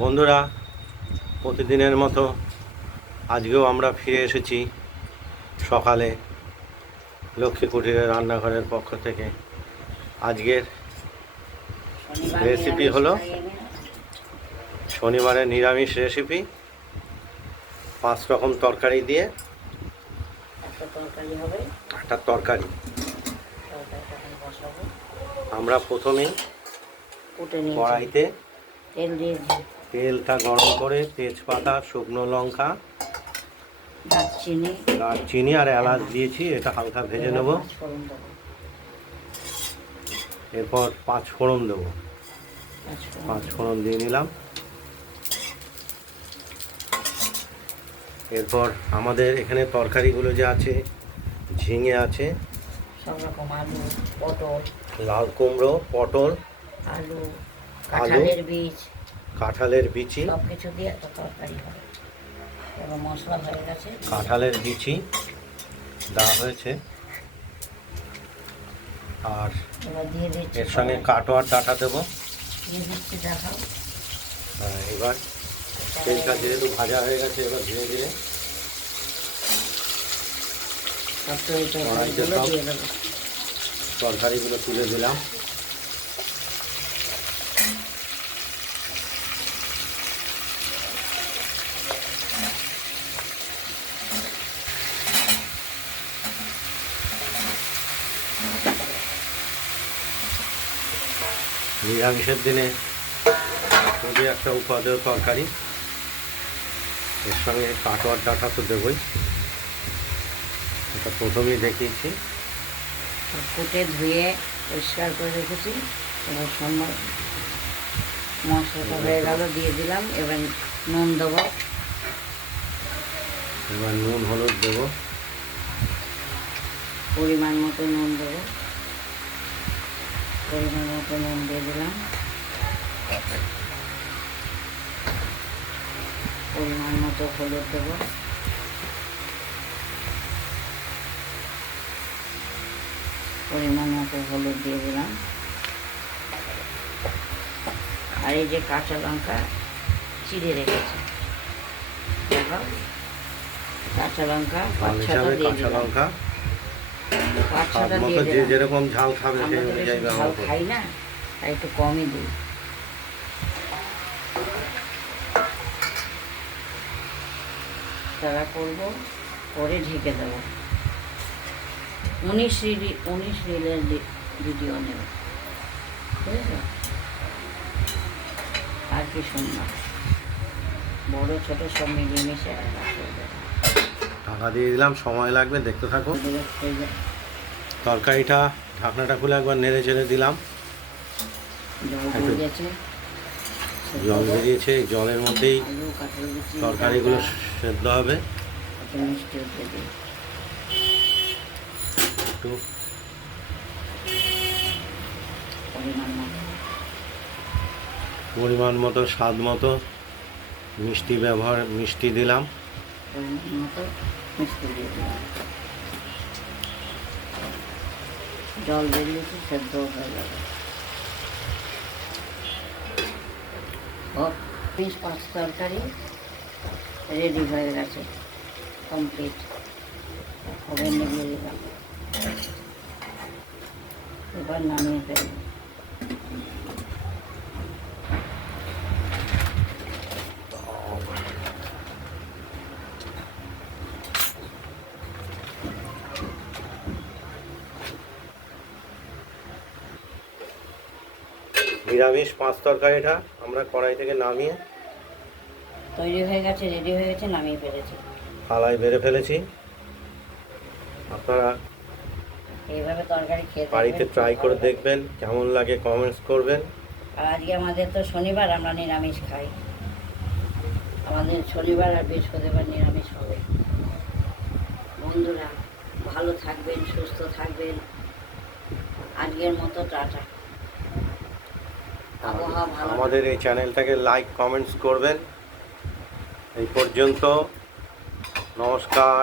বন্ধুরা প্রতিদিনের মতো আজকেও আমরা ফিরে এসেছি সকালে লক্ষ্মী কুটিরের রান্নাঘরের পক্ষ থেকে। আজকের রেসিপি হলো? শনিবারের নিরামিষ রেসিপি পাঁচ রকম তরকারি দিয়ে একটা তরকারি আমরা প্রথমেই কড়াইতে তেল দিয়েছি। তেলটা গরম করে তেজপাতা শুকনো লঙ্কা দারচিনি। দারচিনি আর এলাচ দিয়েছি এটা হালকা ভেজে নেব। এরপর পাঁচ ফোড়ন দেবো। পাঁচ ফোড়ন। দিয়ে নিলাম। এরপর আমাদের এখানে তরকারিগুলো যে আছে ঝিঙে আছে আলু লাল কুমড়ো পটল আলু কাঁঠালের বীজ কাঁঠালের বিচি। সব কিছু দিয়ে একটা তরকারি হবে। এবার মশলা হয়ে গেছে। কাঁঠালের বিচি দেওয়া হয়েছে। আর এর সঙ্গে। কাটোয়ার ডাটা দেবো। আর এবার তেলটা যেহেতু ভাজা হয়ে গেছে এবার ধীরে ধীরে কড়াইতে সব- তরকারিগুলো তুলে দিলাম। নিরামিষের দিনে খুবই একটা উপাদেয় তরকারি এর সঙ্গে কাটোয়ার ডাটা তো দেবই। এটা প্রথমেই দেখিয়েছি। কুটে ধুয়ে পরিষ্কার করে রেখেছি। এবার সম্ভব মশলাটা হয়ে গেল দিয়ে দিলাম। এবার নুন দেবো। এবার নুন হলুদ দেবো। পরিমাণ মতো নুন দেবো। পরিমাণ মতো নুন দিয়ে দিলাম। পরিমাণ মতো হলুদ দেবো। পরিমাণ মতো হলুদ দিয়ে দিলাম। আর এই যে কাঁচা লঙ্কা চিড়ে রেখেছি। দেখো কাঁচা লঙ্কা কাঁচা লঙ্কা। দিয়ে যে যেরকম ঝাল খাবে সেই অনুযায়ী ঝাল খাই না তাই একটু কমই দিই। তারা করব করে ঢেকে দেবো। উনিশ রিলি উনিশ রিলের ভিডিও নেব। বুঝেছ? আর কি শুনলাম বড় ছোট সব মিলিয়ে মিশে ঢাকা দিয়ে দিলাম সময় লাগবে দেখতে থাকো। তরকারিটা ঢাকনাটা খুলে একবার নেড়ে চেড়ে দিলাম। জল বেরিয়েছে জলের মধ্যেই তরকারিগুলো সেদ্ধ হবে। একটু। পরিমাণ মতো। স্বাদ মতো মিষ্টি ব্যবহার মিষ্টি দিলাম পরিমাণ মতো মিষ্টি দিয়ে দিলাম জল বেরিয়েছে সেদ্ধ হয়ে যাবে। পিস পাঁচ তরকারি রেডি হয়ে গেছে কমপ্লিট দিলাম। এবার নামিয়ে ফেলব। নিরামিষ পাঁচ তরকারিটা আমরা কড়াই থেকে নামিয়ে তৈরি হয়ে গেছে রেডি হয়ে গেছে নামিয়ে ফেলেছি। থালায় বেড়ে ফেলেছি। আপনারা এইভাবে তরকারি খেয়ে বাড়িতে ট্রাই করে দেখবেন কেমন লাগে কমেন্টস করবেন। আর আজকে আমাদের তো শনিবার আমরা নিরামিষ খাই। আমাদের শনিবার আর বৃহস্পতিবার নিরামিষ হবে। বন্ধুরা ভালো থাকবেন সুস্থ থাকবেন। আজকের মতো টাটা। আমাদের এই চ্যানেলটাকে লাইক কমেন্টস করবেন। এই পর্যন্ত নমস্কার।